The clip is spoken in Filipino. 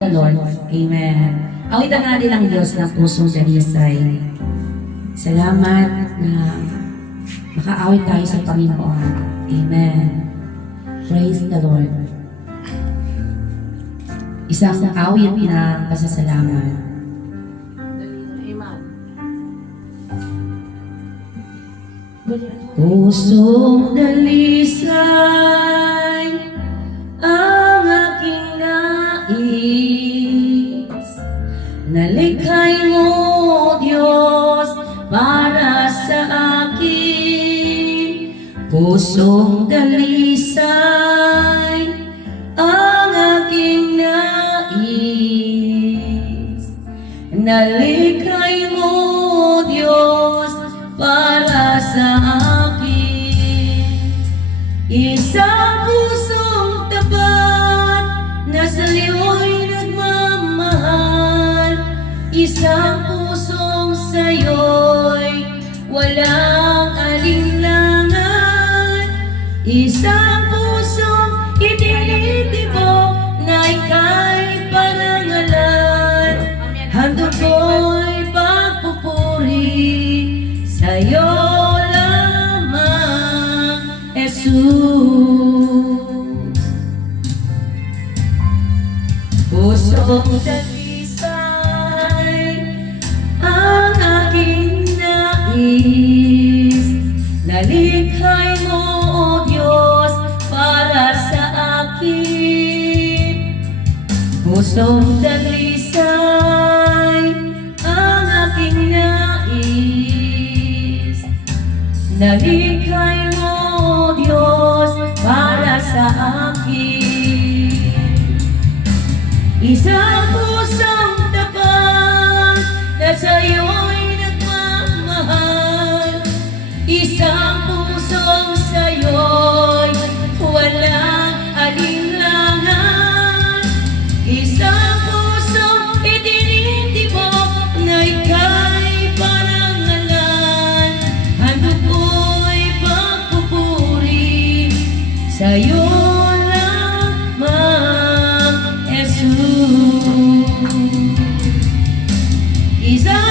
the Lord. Amen. Awitan natin ang Diyos ng pusong dalisay. Salamat na makaawit tayo sa Panginoon. Amen. Praise the Lord. Isang awit na pasasalamat. Pusong dalisay ang aking nais, nalikhay mo, Diyos, para sa akin. Pusong dalisay ang aking nais, nalikhay mo, Diyos, para sa akin. Isang pusong tapat na sa'yo'y nagmamahal, isang pusong sa'yo'y walang alinlangan, isang pusong itinitibok na ika'y parangalan. Handog ko'y pagpupuri sa'yo lamang, Jesus. Pusong dalisay ang aking nais, nalikhay mo, O Diyos, para sa akin. Pusong dalisay ang aking nais, nalikhay mo, O Diyos, para sa akin. Isang pusong tapat na sa'yo'y nagmamahal, isang pusong sa'yo'y walang alinlangan, isang pusong itinitibok na ika'y parangalan. Handog ko'y pagpupuri sa'yo lamang, Jesus. Isang